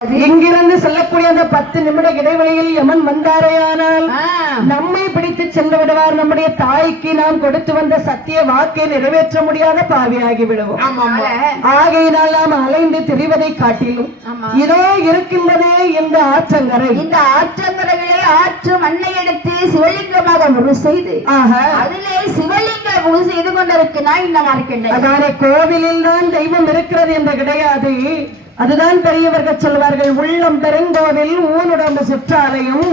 இங்கிருந்து செல்லக்கூடிய அந்த 10 நிமிட இடைவெளியில் யமன் வந்தாரையானால் நம்மை பிடித்து சென்று விடுவார். நம்முடைய தாய்க்கு நாம் கொடுத்து வந்த சத்திய வாக்கை நிறைவேற்ற முடியாத பாவியாகி விடுவோம். ஆகையினால் நாம் அலைந்து திரிவதை காட்டிலும் இதோ இருக்கின்றதே இந்த ஆற்றங்கரை. இந்த ஆற்றங்கரைகளை ஆற்று மண்ணை எடுத்து சிவலிங்கமாக முழு செய்து அதிலே சிவலிங்க முழு செய்து கொண்டிருக்கிறாய். இந்த மார்க்கண்டை அதான கோவிலில் தான் தெய்வம் இருக்கிறது என்று கிடையாது. அதுதான் பெரியவர்கள் சொல்வார்கள், உள்ளம் பெருங்கோவில் ஊனுடம்பு சுற்றாலையும்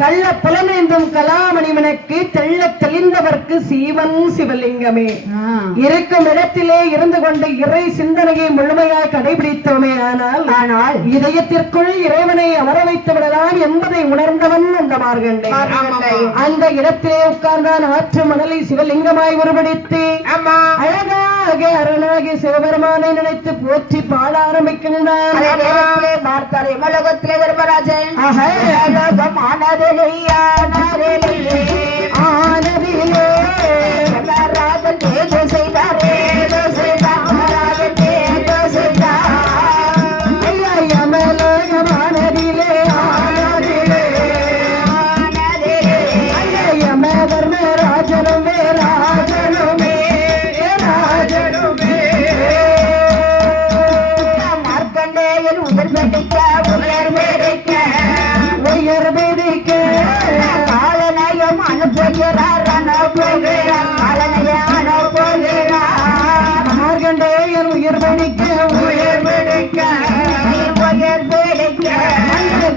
கள்ள புலனேந்தும் கலாமணிவனுக்கு தெள்ள தெளிந்தவர்க்கு சீவன் சிவலிங்கமே. இருக்கும் இடத்திலே இருந்து கொண்டு இறை சிந்தனையை முழுமையாய் கடைபிடித்தோமே ஆனால் இதயத்திற்குள் இறைவனை அமர வைத்து விடலாம் என்பதை உணர்ந்தவன் அந்த மார்கண்டை. அந்த இடத்திலே உட்கார்ந்தான் ஆற்று மணலை சிவலிங்கமாய் உருவடித்து அழகாக அரணாகி சிவபெருமானை நினைத்து போற்றி பாட ஆரம்பிக்கின்றான். பார்த்தார் எமலோகத்திலே தர்மராஜன்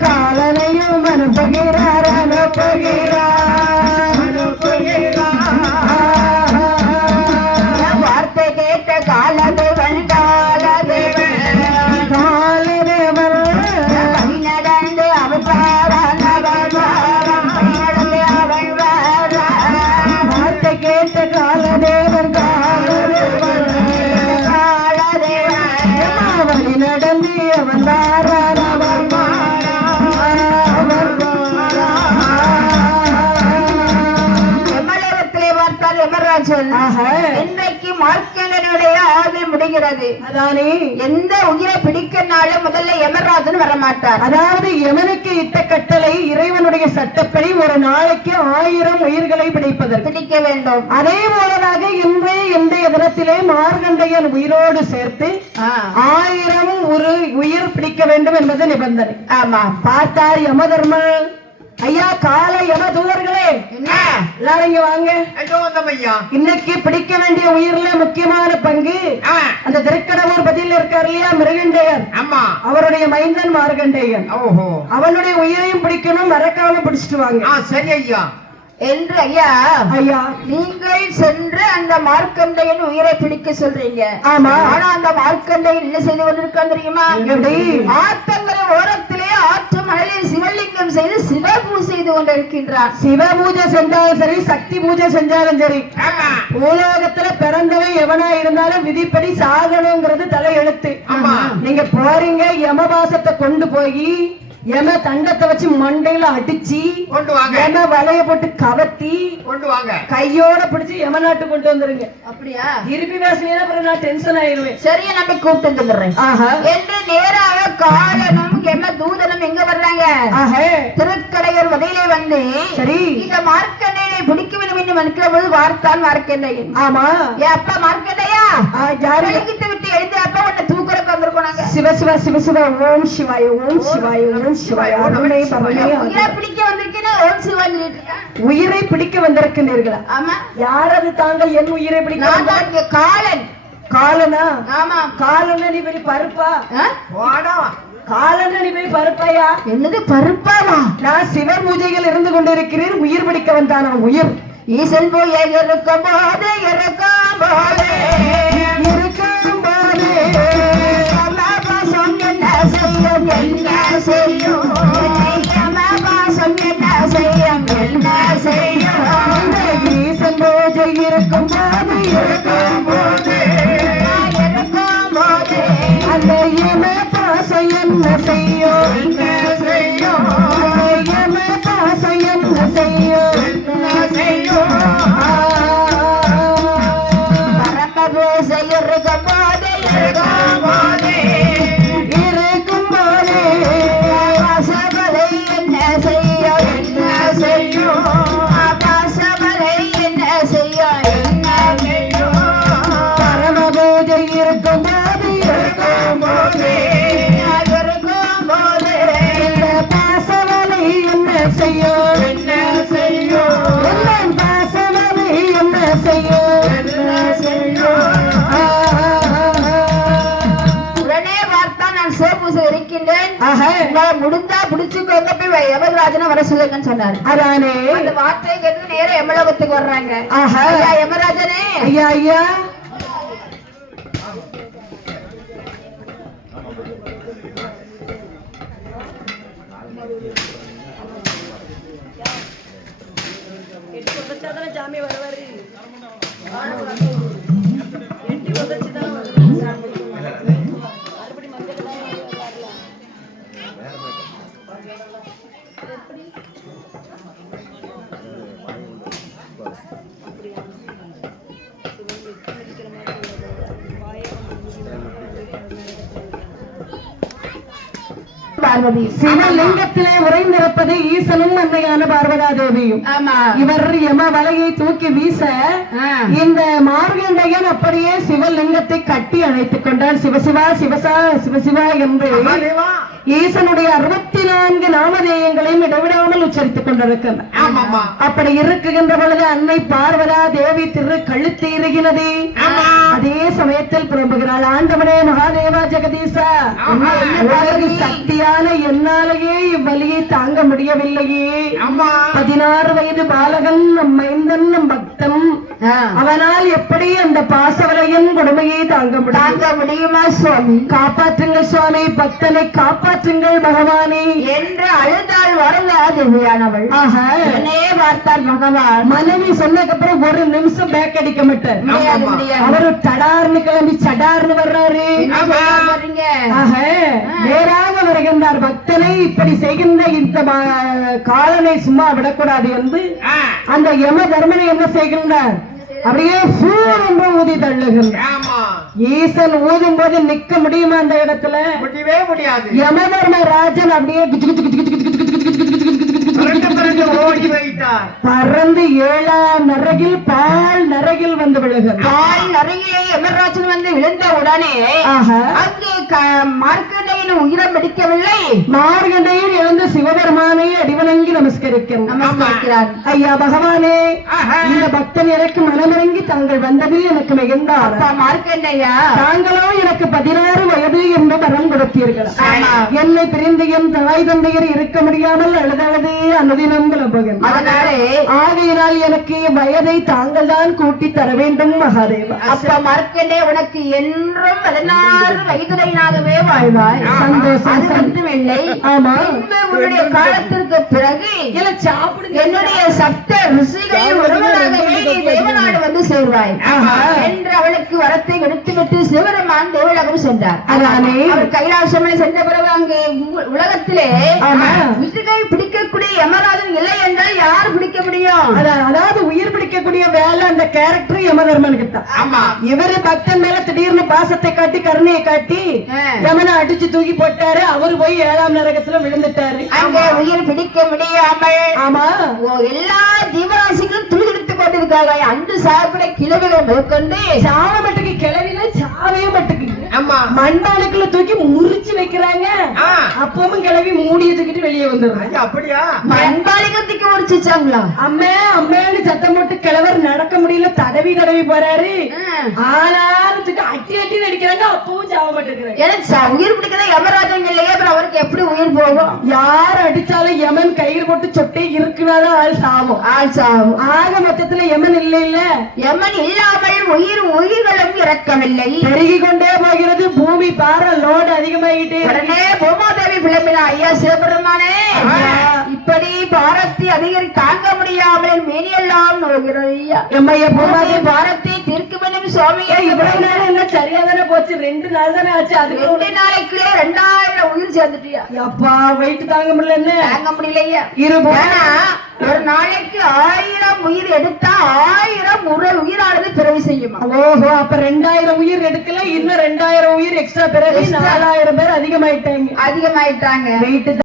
காலனையும் அனுப்புகிறார் வார்த்தை கேட்ட காலதேவன் நடந்து அவன் வார்த்தை கேட்ட காலதேவன் நடந்து அவன் இன்றைக்கு மார்க்கண்டனுடைய ஆவி முடிகிறது. அதானே எந்த உயிரை பிடிக்கனாலும் முதல்ல யமராஜன் வரமாட்டார். அதாவது யமனுக்கு இட்ட கட்டளை இறைவனுடைய சட்டப்படி ஒரு நாளைக்கு 1000 உயிர்களை பிடிக்க வேண்டும். அதே போலதாக இன்றைய தினத்திலே மார்கண்டையன் உயிரோடு சேர்த்து 1000 ஒரு உயிர் பிடிக்க வேண்டும் என்பது நிபந்தனை. ஆமா, பார்த்தார் யமதர்மன். ஐயா, கால யம தூதர்களே, எல்லாரும் இங்க வாங்க. இன்னைக்கு பிடிக்க வேண்டிய உயிர்ல முக்கியமான பங்கு அந்த திருக்கடவுர் பதில் இருக்கார் இல்லையா, மிருகண்டையர். அவருடைய மைந்தன் மார்கண்டேயன். அவனுடைய உயிரையும் பிடிக்கணும், மறக்காம பிடிச்சிட்டு வாங்க. சரி ஐயா என்று. ஐயா நீங்கள் சென்று அந்த மார்க்கண்டையன் உயிரை பிடிக்க சொல்றீங்க. ஆமா, ஆனா அந்த மார்க்கண்டையன் என்ன செய்து கொண்டிருக்கான் தெரியுமா? ஆத்தங்கரை ஓரத்திலே ஆற்று மணலில் சிவலிங்கம் செய்து சிவ பூஜை செய்து கொண்டிருக்கின்றார். சிவ பூஜை செஞ்சாலும் சரி, சக்தி பூஜை செஞ்சாலும் சரி, பூலோகத்துல பிறந்தவன் எவனா இருந்தாலும் விதிப்படி சாகணுங்கிறது தலையெழுத்து. நீங்க போறீங்க, யமபாசத்தை கொண்டு போய் யம தண்டத்தை வச்சு மண்டையில அடிச்சு கொண்டு வாங்க, யம வலைய போட்டு கவத்தி கொண்டு வாங்க, கையோட பிடிச்சு யம நாட்டு கொண்டு வந்துருங்க. அப்படியா? திருப்பி பேசுனீங்கன்னா அப்புறம் நான் டென்ஷன் ஆயிருவேன். சரியா, நம்ம கூப்பிட்டு வந்துடுறேன் என்று நேராக காலனும் யம தூதனும் எங்க வர்றாங்க? திருக்கடையூர் வதையிலே வந்து சரி இந்த மார்க்கண்டையை பிடிக்க வேண்டும் என்று மனுக்கிற போது வார்த்தான் மார்க்கண்டையன். ஆமா, அப்பா மார்க்கண்டையா விட்டு எழுந்து அப்பா உன்னை தூக்குறக்கு வந்திருக்கோம் நாங்க. சிவ சிவ சிவ சிவ ஓம் சிவாய ஓம் சிவாய ஓம் உயிரை பிடிக்க வந்திருக்கிறீர்களா? ஆமா. யாரது தாங்கள் என் உயிரை பிடிக்க? காலன். காலனா? ஆமா. காலனா நீ பெரிய பருப்பா? காலனா நீ பெரிய பருப்பாயா? என்னது பருப்பாவா? நான் சிவ பூஜைகள் இருந்து கொண்டிருக்கிறேன், உயிர் பிடிக்க வந்தான உயிர். ஈசன் போய் இருக்கும் போது இருக்கும் போது இருக்கும் போது என்ன செய்யும் ஈசன் பூஜை இருக்கும் போது அந்த யம பாசம் என்ன செய்யும்? யம பாசம் என்ன செய்யும்? இருக்கும் போதே முடிந்தா புடிச்சுக்கோங்க போய் யமராஜனை வர சொல்லுங்கன்னு சொன்னாரு. அதானே அந்த வார்த்தையை கேட்டு நேரம் யமலோகத்துக்கு வர்றாங்க. யமராஜனே ஐயா ஐயா ஜாமி வருவாரு சிவலிங்கத்திலே உறைந்திருப்பது ஈசனும் அன்னையான பார்வதா தேவியும். இவர் யம வலையை தூக்கி வீச இந்த மார்கண்டையன் அப்படியே சிவலிங்கத்தை கட்டி அழைத்துக் கொண்டான். சிவசிவா சிவசா சிவசிவா என்று ஈசனுடைய 64 நாமதேயங்களையும் இடைவிடாமல் உச்சரித்துக் கொண்டிருக்கிறார். அப்படி இருக்குகின்ற பொழுது அன்னை பார்வதா தேவி திரு கழுத்து இறுகினது. அதே சமயத்தில் புறம்புகிறாள். ஆண்டவனே மகாதேவா ஜெகதீசா, சக்தியான என்னாலேயே இவ்வலியை தாங்க முடியவில்லையே. 16 வயது பாலகன் நம் மைந்தன் நம் பக்தன், அவனால் எப்படி அந்த பாசவலையின் கொடுமையை தாங்க முடியுமா சுவாமி? காப்பாற்றுங்கள் சுவாமி, பக்தனை காப்பாற்றுங்கள் பகவானே என்று அழுதாள் வரலா தேவியானவள். பார்த்தாள் பகவான். மனைவி சொன்னதுக்கப்புறம் ஒரு நிமிஷம் பேக் அடிக்க மாட்டார். அவரு தடார்னு கிளம்பி சடார்னு வர்றாரு. நேராக வருகின்றார். பக்தனை இப்படி செய்கின்ற இந்த காலனை சும்மா விடக்கூடாது என்று அந்த யம தர்மனை என்ன செய்கின்றார்? அப்படியே சூரன்று ஊதி தள்ளுகின்றார். ஈசன் ஊதும் போது நிக்க முடியுமா அந்த இடத்துல? முடியவே முடியாது. யம தர்ம ராஜன் அப்படியே பறந்து 7ஆம் நரகில் பால் நரகில் வந்து விழுகிறார். பால் நரகிலே யமராஜன் வந்து விழுந்த உடனே அங்கே மார்க்கண்டையன் உயிரை பிடிக்கவில்லை. மார்க்கண்டையன் எழுந்து சிவபெருமானை அடிவணங்கி நமஸ்கரிக்கிறார். ஐயா பகவானே, இந்த பக்தன் எனக்கு மனமிறங்கி தாங்கள் வந்ததில் எனக்கு மிகுந்தார். மார்க்கண்டையா, தாங்களோ எனக்கு 16 வயது என்று வரம் கொடுத்தீர்கள். என்னை பிரிந்து என் தாய் தந்தையர் இருக்க முடியாமல் அழுதழுது அனுதினம் அதனாலே ஆகையினால் எனக்கு வயதை தாங்கள் தான் கூட்டி தர வேண்டும் மகாதேவா. அப்ப மார்க்கண்டே, உனக்கு என்றும் 16 வயதுடையனாகவே வாழ்வாய். சந்தோஷம் இல்லை. ஆமா, உன்னுடைய காலத்திற்கு பிறகு என்னுடைய சப்த ரிஷிகளில் ஒருவராகவே தேவநாடு வந்து சேர்வாய் என்று அவளுக்கு வரத்தை எடுத்துவிட்டு சிவபெருமான் தேவலோகம் சென்றார். அதானே அவர் கைலாசமலை சென்ற பிறகு அங்கே உலகத்திலே விசுகை பிடிக்கக்கூடிய யமராஜன் இல்லை என்றால் யார் பிடிக்க முடியும்? அதாவது உயிர் பிடிக்கக்கூடிய வேலை அந்த கேரக்டர் யமதர்மனுக்கு தான். இவரு பக்தன் மேல திடீர்னு பாசத்தை காட்டி கருணையை காட்டி யமனை அடிச்சு தூக்கி போட்டாரு. அவரு போய் 7ஆம் நரகத்துல விழுந்துட்டாரு. அங்க உயிர் பிடிக்க முடியாமல் ஆமா எல்லா ஜீவராசிகளும் துளிர்த்து கொண்டிருக்காங்க. அன்று சாப்பிட கிழவிகளை மேற்கொண்டு சாவமட்டுக்கு கிளவில சாவே மட்டுக்கு மண்பானைக்குள்ள தூக்கி முறிச்சு வைக்கிறாங்க. அப்பவும் கிளவி மூடியதுக்கிட்டு வெளியே வந்துடுறாங்க. அப்படியா? மண்பானைக்கு முறிச்சாங்களா? அம்மே அம்மேன்னு சத்தம் போட்டு கிழவர் நடக்க முடியல, தடவி தடவி போறாரு. ஆனாரத்துக்கு அட்டி அட்டி நடிக்கிறாங்க. அப்பவும் சாவ மாட்டேங்கிறாங்க. ஏன்னா உயிர் பிடிக்கிறதா யமராஜன் இல்லையே, அப்புறம் அவருக்கு எப்படி உயிர் போகும்? யார் அடிச்சாலும் யமன் கயிறு போட்டு சொட்டே இருக்குனாலும் ஆள் சாவும். ஆக மொத்தத்துல யமன் இல்ல இல்ல யமன் இல்லாமல் உயிர்களும் இறக்கவில்லை. பெருகி கொண்டே போகிறது. பூமி பார லோடு அதிகமாகிட்டு உடனே பூமாதேவி பிளம்பினா, ஐயா சிவபெருமானே, இப்படி பாரத்தை அதிகரி தாங்க முடியாமல் மேனியெல்லாம் பூமாதேவி பாரத்தை தீர்க்க வேண்டும் சுவாமியே. இவ்வளவு நேரம் என்ன சரியாதானே போச்சு? 2 நாள் தானே ஆச்சு. அது 2 நாளைக்குள்ளே 2000 உயிர் சேர்ந்துட்டியா? அப்பா வெயிட் தாங்க முடியல. என்ன தாங்க முடியலையா? ஒரு நாளைக்கு 1000 உயிர் எடுத்தா 1000 உயிரானது பிறவி செய்யுமா? ஓஹோ, அப்ப 2000 உயிர் எடுக்கல, இன்னும் 2000 உயிர் எக்ஸ்ட்ரா பிறவி 4000 பேர் அதிகமாயிட்டாங்க. வெயிட்